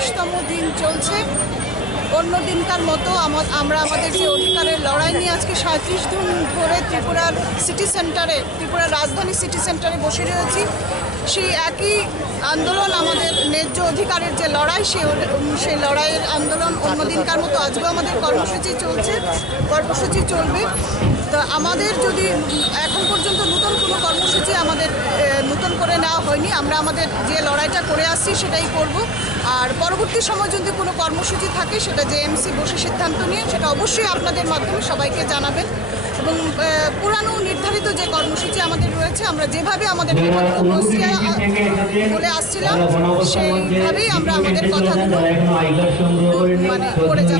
37তম দিন চলছে। অন্য দিনকার মতো আমরা আমাদের যে অধিকারের লড়াই নিয়ে আজকে 37 দিন ধরে ত্রিপুরার ত্রিপুরার রাজধানী সিটি সেন্টারে বসে রয়েছি। সেই একই আন্দোলন, আমাদের ন্যায্য অধিকারের যে লড়াই, সেই লড়াইয়ের আন্দোলন অন্য দিনকার মতো আজকেও আমাদের কর্মসূচি চলবে। তো আমাদের যদি এখন পর্যন্ত নতুন কোনো কর্মসূচি নতুন করে নেওয়া হয়নি। আমরা আমাদের যে লড়াইটা করে আসছি সেটাই করব। আর পরবর্তী সময় যদি কোনো কর্মসূচি থাকে সেটা জেএমসি বসে সিদ্ধান্ত নিয়ে সেটা অবশ্যই আপনাদের মাধ্যমে সবাইকে জানাবেন। এবং পুরানো নির্ধারিত যে কর্মসূচি আমাদের রয়েছে, আমরা যেভাবে আমাদের বলে আসছিলাম সেইভাবেই আমরা আমাদের কথাগুলো করে যাব।